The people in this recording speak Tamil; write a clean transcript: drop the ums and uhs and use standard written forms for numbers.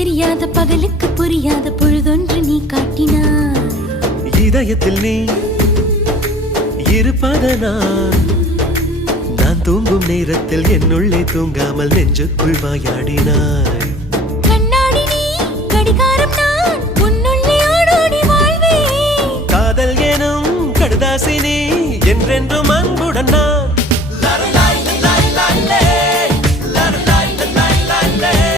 தெரியாத பகலுக்கு புரியாத பொழுதொன்று நீ காட்டினாய். இதயத்தில் நீ இருப்பதனால் நான் தூங்கும் நேரத்தில் என்னுள்ளே தூங்காமல் நெஞ்சுக்குள் வாயாடினாய்.